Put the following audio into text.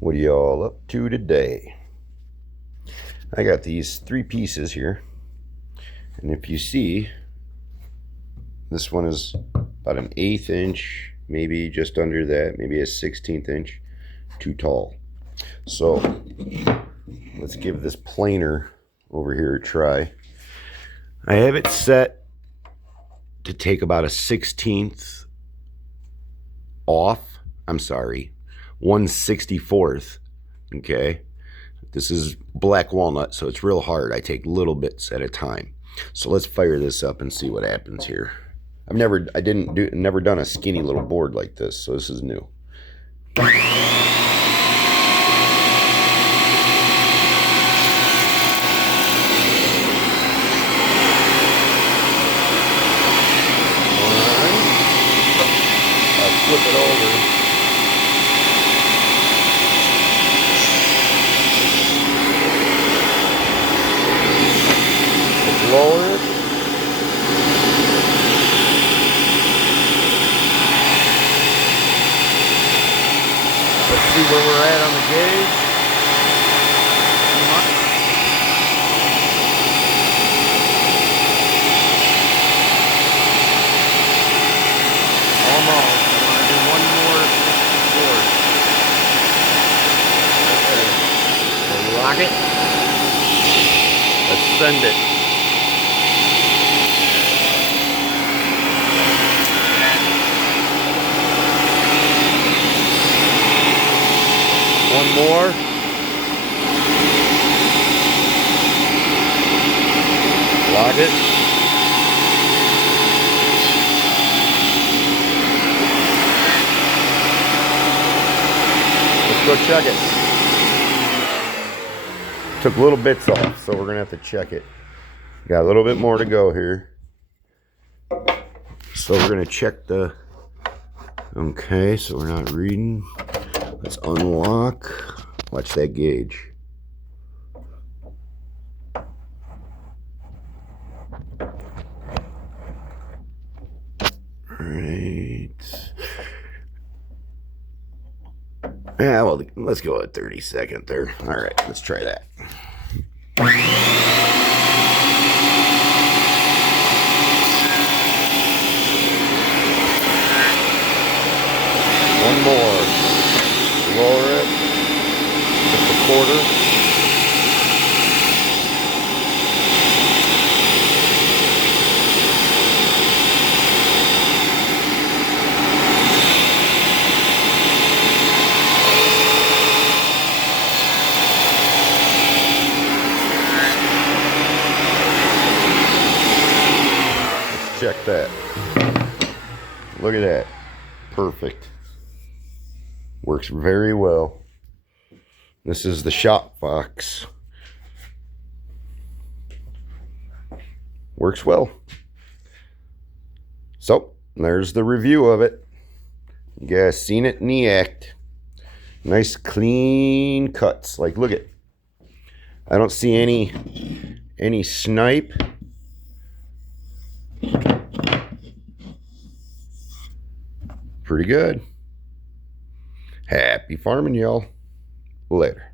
What are y'all up to today? I got these 3 pieces here, and if you see, this one is about an 1/8 inch, maybe just under that, maybe a 1/16 inch too tall. So let's give this planer over here a try. I have it set to take about a 1/16 off. I'm sorry, 1/64. Okay, this is black walnut, so it's real hard. I take little bits at a time. So let's fire this up and see what happens here. never done a skinny little board like this, so this is new. Flip it over. Let's lower it. Let's see where we're at on the gauge. Almost. One more board. Okay. Lock it. Let's send it. One more. Lock it. Go check it. Took little bits off, so we're gonna have to check it. Got a little bit more to go here. So we're gonna check the, okay, so we're not reading. Let's unlock. Watch that gauge. Right. Yeah, well, let's go at 32nd there. All right, let's try that. One more. Lower it. Just a quarter. Check that. Look at that. Perfect. Works very well. This is the Shopfox. Works well. So, there's the review of it. You guys seen it in the act. Nice clean cuts. Like, look at. I don't see any snipe. Pretty good. Happy farming, y'all. Later.